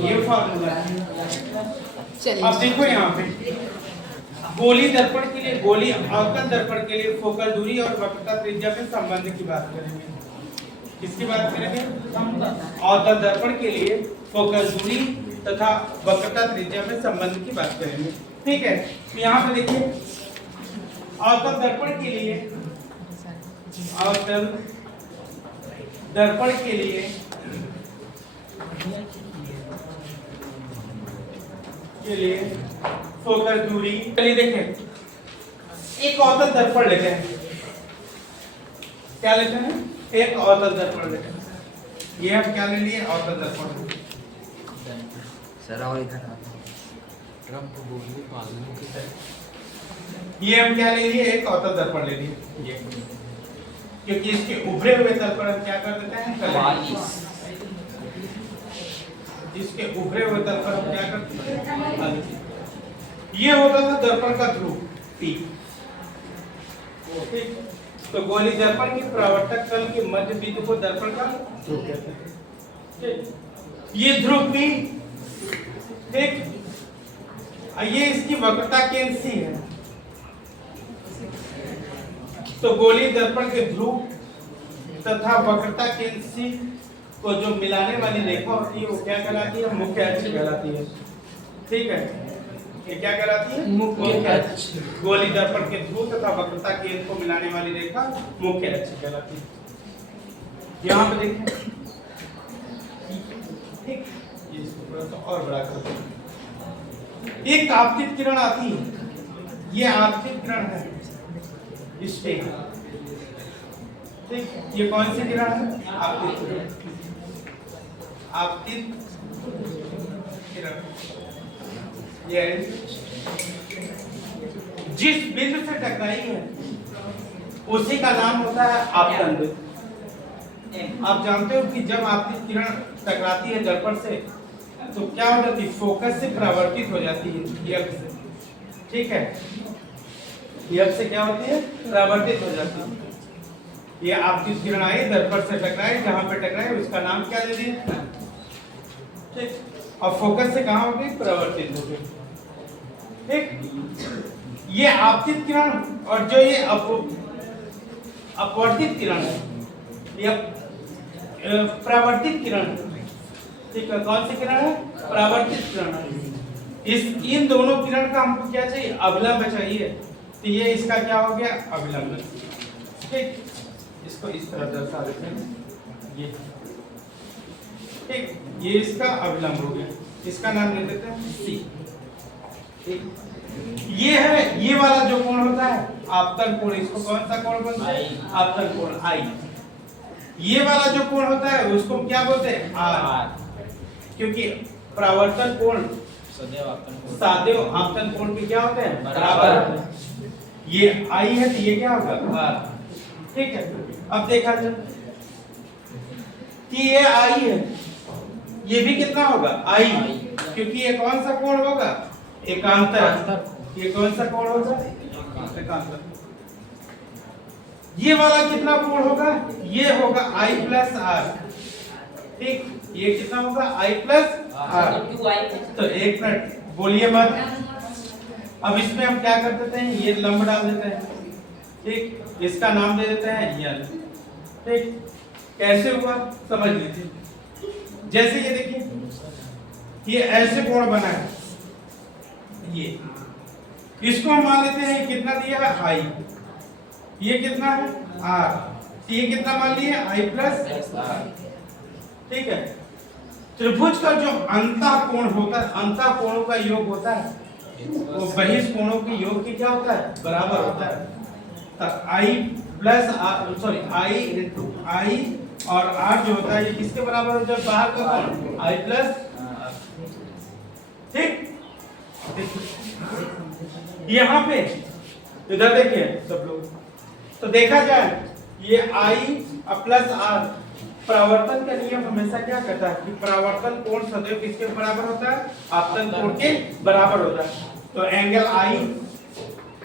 ये फॉर्मूला है। चलिए अब देखो यहाँ पे गोली दर्पण के लिए, गोली अवतल दर्पण के लिए फोकल दूरी और वक्रता त्रिज्या के संबंध की बात करेंगे। किसकी बात करेंगे? अवतल दर्पण के लिए फोकल दूरी तथा वक्रता त्रिज्या में संबंध की बात करेंगे। ठीक है, तो यहाँ पे देखिए अवतल दर्पण के लिए, अवतल दर्पण के लिए फोकल दूरी, चलिए देखें एक अवतल दर्पण लेते हैं। क्या लेते हैं? एक अवतल दर्पण लेते हैं। ये हम क्या ले लिए? अवतल दर्पण। सर और इधर ट्रम्प बोलिए पालन की तरह। ये हम क्या ले लिए? एक अवतल दर्पण ले लिए। ये क्योंकि इसके उभरे हुए तल पर हम क्या कर देते हैं? इसके उभरे हुए तल पर हम क्या करते हैं? ये होता था दर्पण का ध्रुव P। ठीक, तो गोली दर्पण की परावर्तक तल के मध्य बिंदु को दर्पण का ध्रुव कहते हैं। ठीक, ये ध्रुव P, ठीक, ये इसकी वक्रता केंद्र C है। तो गोली दर्पण के ध्रुव तथा वक्रता केंद्र C को जो मिलाने वाली रेखा होती है वो क्या कहलाती है? मुख्य अक्ष कहलाती है। ठीक है, ये क्या कहलाती है? मुख्य अक्ष। गोली दर्पण के ध्रुव तथा वक्रता केंद्र को मिलाने वाली रेखा मुख्य अक्ष कहलाती है। यहाँ पे देखें, ठीक, इसको थोड़ा सा और बड़ा करते हैं। एक आपतित किरण आती है, ये आपतित किरण है इस पे। ठीक, ये कौन सी किरण है? आपतित किरण। आपतित किरण ये जिस बिंदु से टकराई है उसी का नाम होता है आपतन बिंदु। आप जानते हो कि जब आपतित किरण टकराती है दर्पण से तो क्या हो जाती है? फोकस से परावर्तित हो जाती है यक से। ठीक है, यक से क्या होती है? परावर्तित हो जाती है। ये आपतित किरण आई, दर्पण से टकराई, जहां पे टकराई उसका नाम क्या दे दिए? ठीक, और फोकस से कहां हो गई? परावर्तित हो गई। ठीक, ये आपतित किरण और जो ये अपवर्तित किरण है, ये परावर्तित किरण है। ठीक है, कौन सी किरण है? परावर्तित किरण है। इन दोनों किरण का हमको क्या चाहिए? अभिलंब चाहिए। तो ये इसका क्या हो गया? अभिलंब। ठीक, इसको इस तरह दर्शा देते हैं ये। ठीक, ये इसका अभिलंब हो गया, इसका नाम ले देते हैं C। ठीक, ये है, ये वाला जो कोण होता है आपतन कोण, इसको कौन सा कोण बोलते हैं? आपतन कोण I। ये वाला जो कोण होता है उसको क्या बोलते हैं? R। क्योंकि परावर्तन कोण सादेव आपतन कोण के क्या होते हैं? बराबर। ये I है तो ये क्या होगा? R। ठीक है, अब देखा जाए कि ये I है, ये भी कितना होगा? I, क्योंकि ये कौन सा कोण होगा? एकांतर। ये कौन सा कोण होगा? एकांतर। ये वाला कितना कोण होगा? ये होगा I प्लस R। ठीक, ये कितना होगा? I plus R। तो एक मिनट बोलिए मत। अब इसमें हम क्या कर देते हैं? ये लंब डाल देते हैं। ठीक, इसका नाम दे देते हैं L। ठीक, कैसे हुआ समझ लीजिए। जैसे ये देखिए, ये ऐसे कोण बना है, ये इसको हम मान लेते हैं कितना दिया है? I। ये कितना है? R। ये कितना मान लिए? I plus R। ठीक है, त्रिभुज का जो अंतः कोण होता है, अंतः कोणों का योग होता है वो बहिष कोणों के योग के क्या होता है? बराबर होता है। तो I plus R, sorry I into I और R जो होता है ये किसके बराबर हो? जब बाहर का कोण I प्लस। ठीक, यहाँ पे इधर देखिए सब लोग, तो देखा जाए ये I प्लस R, परावर्तन का नियम हमेशा क्या कहता है कि परावर्तन कोण सदैव किसके बराबर होता है? आपतन कोण के बराबर होता है। तो एंगल I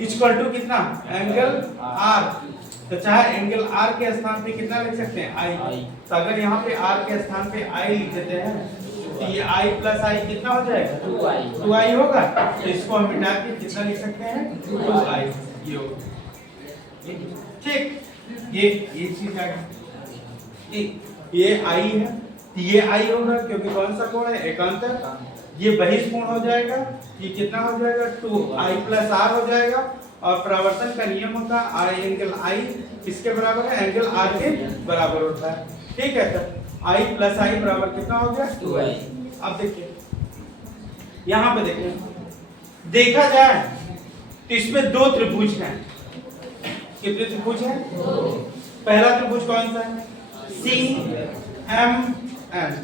इक्वल टू कितना? Angle R। तो चाहे एंगल R के स्थान पे कितना लिख सकते हैं? I। तो अगर यहाँ पे R के स्थान पे I लिख देते हैं तो ये आई प्लस आई कितना हो जाएगा 2i 2i होगा। तो इसको हम मिटा के कितना लिख सकते हैं 2i ये होगा। ठीक, ये चीज आ गई। ये i है तो ये i होगा क्योंकि कौन सा कोण है एकांतर। ये बहिष कोण हो जाएगा, ये कितना हो जाएगा 2i प्लस r हो जाएगा। और परावर्तन का नियम होता है r एंगल i किसके बराबर है एंगल r के बराबर होता है। ठीक है, तो i प्लस i बराबर कितना हो गया 2i। अब देखिए यहाँ पे देखिए, देखा जाए तो इसमें दो त्रिभुज हैं। कितने त्रिभुज हैं? पहला त्रिभुज कौन सा है सी एम एन।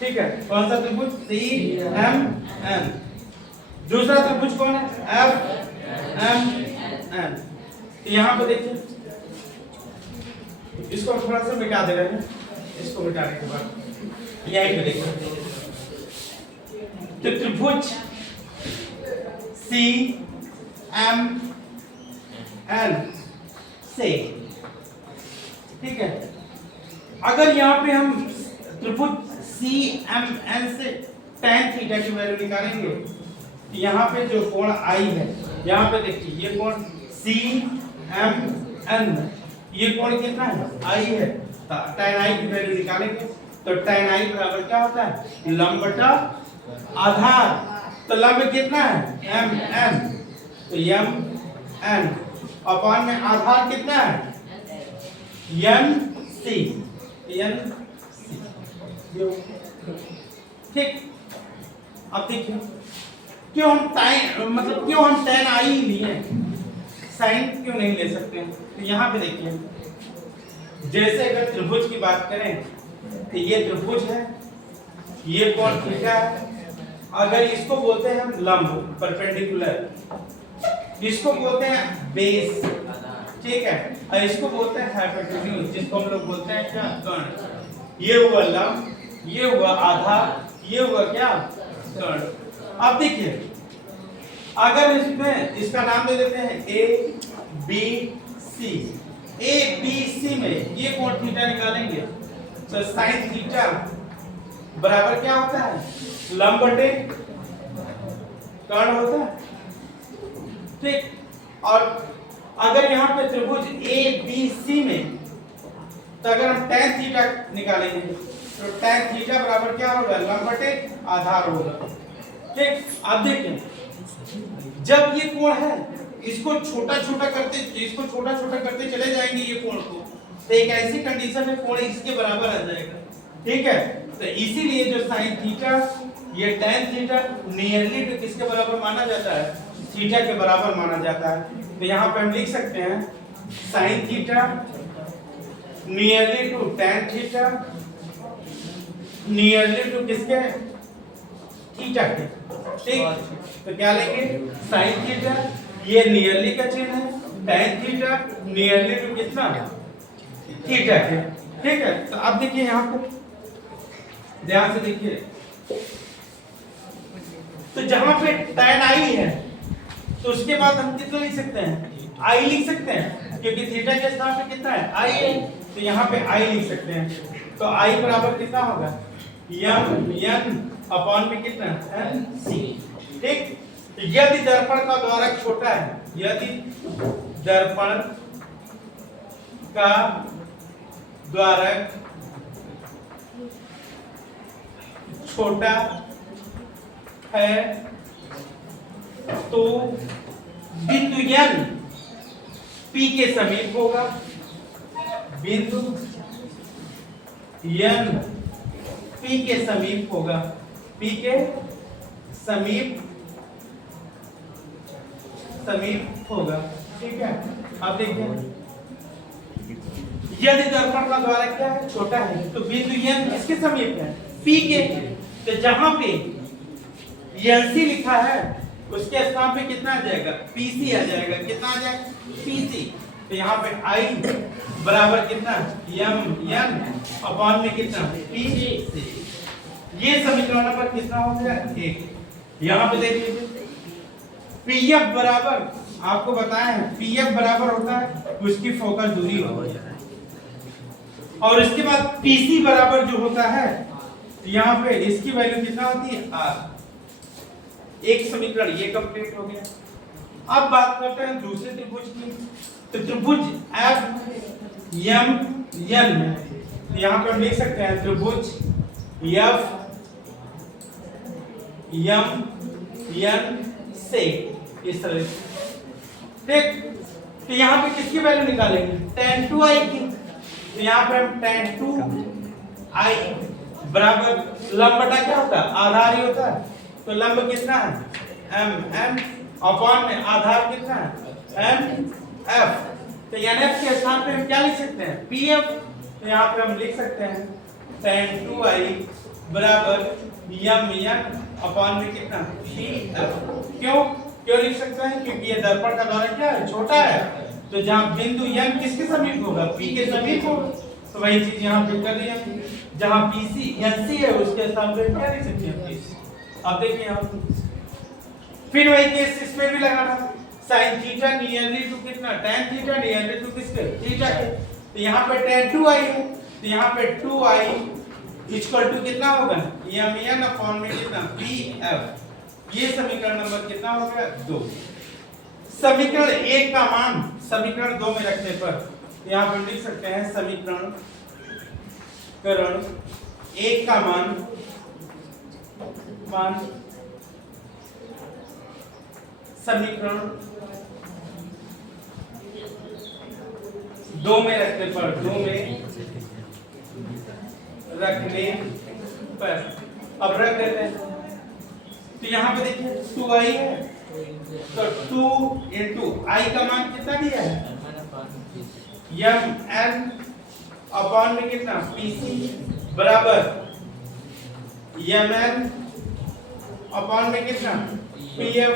ठीक है, कौन सा त्रिभुज सी एम एन। दूसरा त्रिभुज कौन है एफ एम एन। तो यहाँ पे देखिए, इसको हम थोड़ा सा मिटा दे रहे हैं। इसको मिटाने के बाद यहीं पे देखिए, तो त्रिभुज सी एम एन से, ठीक है, अगर यहाँ पे हम त्रिभुज सी एम एन से tan थीटा की वैल्यू निकालेंगे तो यहाँ पे जो कोण आई है, यहाँ पे देखिए ये कोण सी एम एन, ये कोण कितना है आई है। तो tan आई की वैल्यू निकालेंगे तो tan आई बराबर क्या होता है लंब बटा आधार। तो लंब कितना है एम एन, तो एम एन अपॉन में आधार कितना है एन सी एन सी। ठीक, अब देखिए क्यों हम टाइम मतलब क्यों हम tan आई लिए, साइन क्यों नहीं ले सकते हैं। तो यहाँ पे देखिए, जैसे अगर त्रिभुज की बात करें तो ये त्रिभुज है, ये कोण थीटा है। अगर इसको बोलते हैं हम लंब परपेंडिकुलर, इसको बोलते हैं बेस, ठीक है, और इसको बोलते हैं हाइपोटेन्यूज, जिसको हम लोग बोलते हैं क्या कर्ण। ये हुआ लंब, ये हुआ आधार, ये हुआ क्या कर्ण। अब देखिए, अगर इसमें इसका नाम दे देते हैं A B C. A B C में ये कोण थीटा निकालेंगे तो साइन थीटा बराबर क्या होता है लंब बटे कर्ण होता है। ठीक, और अगर यहाँ पे त्रिभुज ए बी सी में तो अगर हम tan थीटा निकालेंगे तो tan थीटा बराबर क्या होगा लंब बटे आधार होगा। ठीक, अब देखिए, जब ये कोण है इसको छोटा छोटा करते चले जाएंगे ये कोण को, तो एक ऐसी कंडीशन में कोण इसके बराबर आ जाएगा। ठीक है, तो इसीलिए जो साइन थीटा ये tan थीटा नियरली टू किसके बराबर माना जाता है थीटा के बराबर माना जाता है। तो यहाँ पे हम लिख सकते हैं sine theta nearly to tan theta nearly to किसके थीटा के। ठीक, तो क्या लेंगे साइन थीटा, ये नियरली का चिन्ह है, tan थीटा नियरली टू कितना थीटा के। ठीक है, तो अब देखिए यहाँ पे ध्यान से देखिए, तो जहां पे tan आई है तो उसके बाद हम कितना लिख सकते हैं आई लिख सकते हैं, क्योंकि थीटा के स्थान पे कितना है आई है, तो यहाँ पे आई लिख सकते हैं। तो आई बराबर कितना होगा एम एन अपॉन में कितना एन सी। ठीक, यदि दर्पण का द्वारक छोटा है, यदि दर्पण का द्वारक छोटा है तो बिंदु n P के समीप होगा, बिंदु n P के समीप होगा, P के समीप होगा। ठीक है, अब देखिए, यदि दर्पण का द्वारक क्या है छोटा है तो बिंदु n किसके समीप है P के, तो जहां पे LC लिखा है उसके स्थान पे कितना आ जाएगा PC आ जाएगा। कितना आ जाएगा PC, तो यहाँ पे I बराबर कितना m n अपॉन में कितना PC। ये समीकरण नंबर कितना हो गया 1। यहाँ पे देख लीजिए PF बराबर आपको बताया है PF बराबर होता है उसकी फोकल दूरी होती है, और इसके बाद PC बराबर जो होता है यहाँ पे इसकी वैल्यू कितना होती है r। एक समीकरण ये कंप्लीट हो गया। अब बात करते हैं दूसरे त्रिभुज की। तो त्रिभुज एफ एम एन में, तो यहाँ पे हम लिख सकते हैं त्रिभुज एफ एम एन से इस तरह से, ठीक। तो यहाँ पे किसकी वैल्यू निकालेंगे? tan 2i की। तो यहाँ पे हम tan 2i बराबर लंब बटा क्या होता है? आधार ही होता है। तो लंब कितना है? m m अपॉन में आधार कितना है? m f। तो nf के स्थान पे हम क्या लिख सकते हैं? pf। तो यहाँ पे हम लिख सकते हैं tan 2i बराबर m n अपॉन में कितना? pf। क्यों लिख सकते हैं? क्योंकि ये दर्पण का द्वारा क्या है? छोटा है। तो जहाँ बिंदु n किसके समीप होगा? p के समीप होगा। तो वही चीज यहाँ पे कर दिया। जहाँ PC NC है उसके स्थान पे क्या लिख सकते हैं? PC। अब देखिए यहाँ फिर वही केस इस पे भी लगाना। sin थीटा नियरली टू कितना? tan थीटा नियरली टू किसके? थीटा के। तो यहाँ पे tan 2i है। तो यहाँ पे 2i इक्वल टू कितना होगा? m n अपॉन में कितना? pf। ये समीकरण नंबर कितना हो गया? 2। समीकरण 1 का मान समीकरण 2 में रखने पर यहाँ पर लिख सकते हैं समीकरण 1 का मान समीकरण 2 में रखने पर अब रख देते हैं। तो यहाँ पे देखिए 2i है, तो 2 into i का मान कितना दिया है? m n अपॉन में कितना? pc बराबर m n अपॉन में कितना? pf।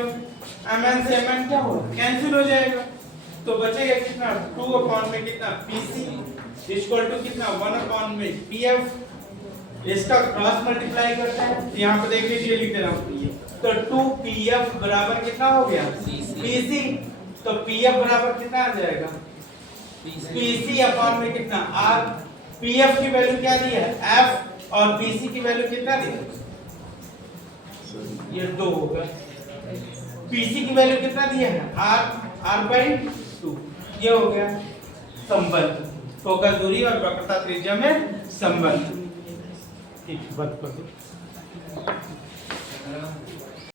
mn से mn क्या होगा? कैंसिल हो जाएगा। तो बचेगा कितना? 2 अपॉन में कितना? pc इक्वल टू कितना? 1 अपॉन में pf। इसका क्रॉस मल्टीप्लाई करते हैं। यहाँ पे देख लीजिए लिख दे रहा हूँ। तो 2pf बराबर कितना हो गया? pc। तो pf बराबर कितना आ जाएगा? pc अपॉन में कितना? r। pf की वैल्यू क्या दी है? f। और pc की वैल्यू कितना दी है? ये 2 होगा। pc की वैल्यू कितना दिया है? r/2। ये हो गया संबंध, फोकस दूरी और वक्रता त्रिज्या में संबंध। ठीक, बात कर दो।